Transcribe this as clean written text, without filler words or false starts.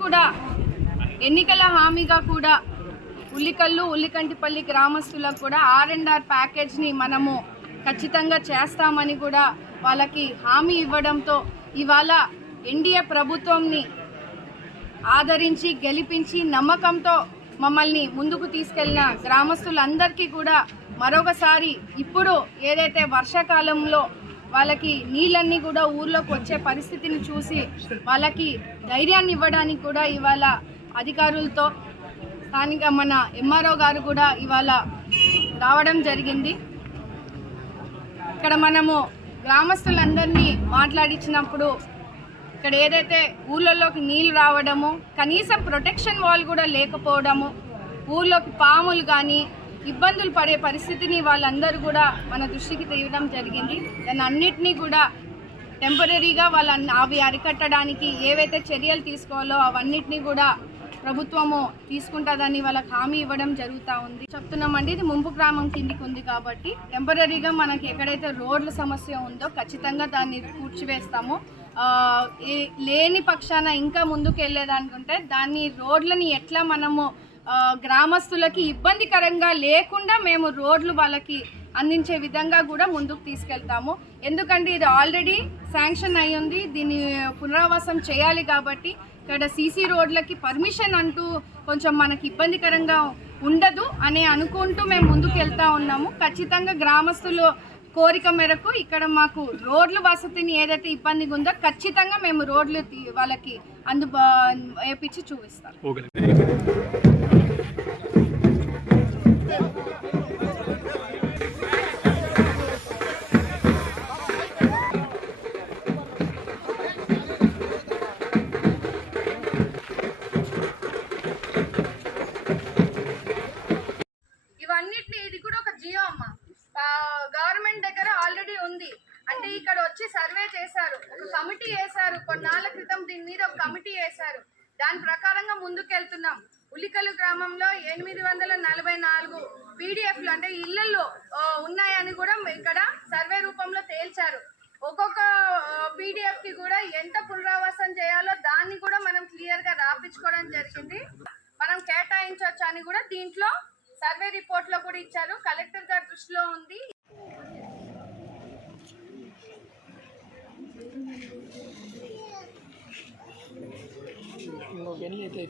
కూడా ఎన్నికల హామీగా కూడా ఉల్లికల్లు ఉల్లికంటిపల్లి గ్రామస్తులకు కూడా R&R ప్యాకేజ్ని మనము ఖచ్చితంగా చేస్తామని కూడా వాళ్ళకి హామీ ఇవ్వడంతో ఇవాళ ఎన్డీఏ ప్రభుత్వంని ఆదరించి గెలిపించి నమ్మకంతో మమ్మల్ని ముందుకు తీసుకెళ్లిన గ్రామస్తులందరికీ కూడా మరొకసారి ఇప్పుడు ఏదైతే వర్షాకాలంలో వాళ్ళకి నీళ్ళన్నీ కూడా ఊర్లోకి వచ్చే పరిస్థితిని చూసి వాళ్ళకి ధైర్యాన్ని ఇవ్వడానికి కూడా ఇవాళ అధికారులతో స్థానిక మన ఎంఆర్ఓ గారు కూడా ఇవాళ రావడం జరిగింది. ఇక్కడ మనము గ్రామస్తులందరినీ మాట్లాడించినప్పుడు ఇక్కడ ఏదైతే ఊళ్ళలోకి నీళ్ళు రావడము, కనీసం ప్రొటెక్షన్ వాల్ కూడా లేకపోవడము, ఊళ్ళోకి పాములు కానీ ఇబ్బందులు పడే పరిస్థితిని వాళ్ళందరూ కూడా మన దృష్టికి తేవడం జరిగింది. దాన్ని అన్నిటినీ కూడా టెంపరీగా అవి అరికట్టడానికి ఏవైతే చర్యలు తీసుకోవాలో అవన్నిటినీ కూడా ప్రభుత్వము తీసుకుంటుందని వాళ్ళకి హామీ ఇవ్వడం జరుగుతూ ఉంది. చెప్తున్నామండి, ఇది ముంపు గ్రామం కిందికి ఉంది కాబట్టి టెంపరీగా మనకి ఎక్కడైతే రోడ్ల సమస్య ఉందో ఖచ్చితంగా దాన్ని పూడ్చివేస్తాము. లేని పక్షాన ఇంకా ముందుకు వెళ్ళేదానికంటే దాన్ని రోడ్లని ఎట్లా మనము గ్రామస్తులకి ఇబ్బందికరంగా లేకుండా మేము రోడ్లు వాళ్ళకి అందించే విధంగా కూడా ముందుకు తీసుకెళ్తాము. ఎందుకంటే ఇది ఆల్రెడీ శాంక్షన్ అయ్యింది, దీన్ని పునరావాసం చేయాలి కాబట్టి ఇక్కడ సీసీ రోడ్లకి పర్మిషన్ అంటూ కొంచెం మనకి ఇబ్బందికరంగా ఉండదు అని అనుకుంటూ మేము ముందుకు వెళ్తూ ఉన్నాము. ఖచ్చితంగా గ్రామస్తులు కోరిక మేరకు ఇక్కడ మాకు రోడ్ల వసతిని ఏదైతే ఇబ్బందిగా ఉందో ఖచ్చితంగా మేము రోడ్లు వాళ్ళకి వేపించి చూపిస్తాం. ఇవన్నిటిని ఇది కూడా ఒక జియో అమ్మ, గవర్నమెంట్ దగ్గర ఆల్రెడీ ఉంది. అంటే ఇక్కడ వచ్చి సర్వే చేశారు, ఒక కమిటీ వేశారు, కొన్నాళ్ళ క్రితం దీని మీద ఒక కమిటీ వేశారు. దాని ప్రకారంగా ముందుకెళ్తున్నాం. ఉల్లికల్లు గ్రామంలో 844 పీడిఎఫ్లు అంటే ఇళ్లలో ఉన్నాయని కూడా ఇక్కడ సర్వే రూపంలో తేల్చారు. ఒక్కొక్క పీడిఎఫ్కి కూడా ఎంత పునరావాసం చేయాలో దాన్ని కూడా మనం క్లియర్గా రాపించుకోవడం జరిగింది. మనం కేటాయించవచ్చు అని కూడా దీంట్లో సర్వే రిపోర్ట్లో కూడా ఇచ్చారు. కలెక్టర్ గారి దృష్టిలో ఉంది. వెళ్ళి అయితే